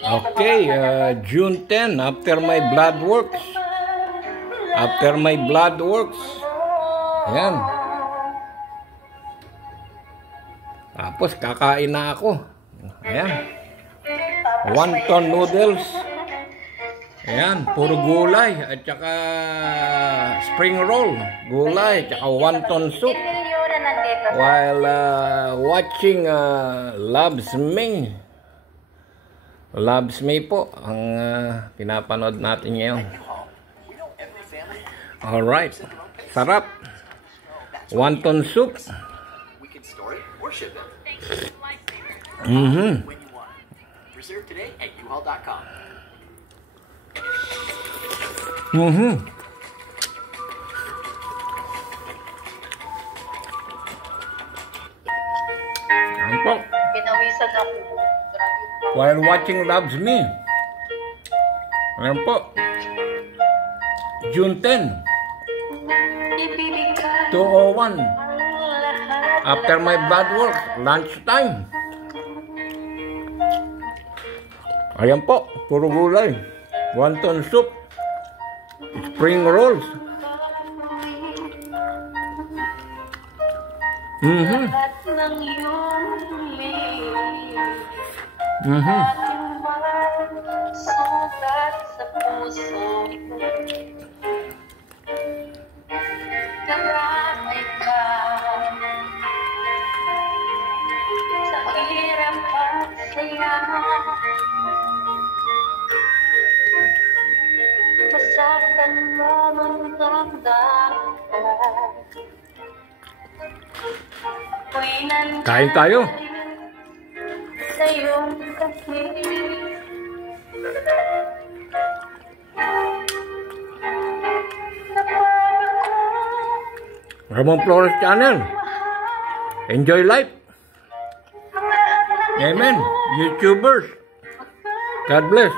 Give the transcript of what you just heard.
Okay, June 10, after my blood works. After my blood works. Ayan. Tapos kakain na ako. Ayan. Wonton noodles. Ayan, puro gulay at saka spring roll, gulay at saka wonton soup. While watching Loves Me. Loves Me po ang pinapanood natin ngayon. Alright, sarap. Wonton soup. Reserve today at uhaul.com. Ayan po. Pinawisan ako. While watching Loves Me. Ayan po. June 10. 2:01. After my blood work, lunchtime. Ayan po, puro gulay. Wonton soup. Spring rolls. Sugat sa puso. Karamay ka sa hirap at saya. Masaktan mo ang damdaman. Kain tayo. Sa iyong kahit Ramon Flores Channel. Enjoy life. Amen. YouTubers. God bless.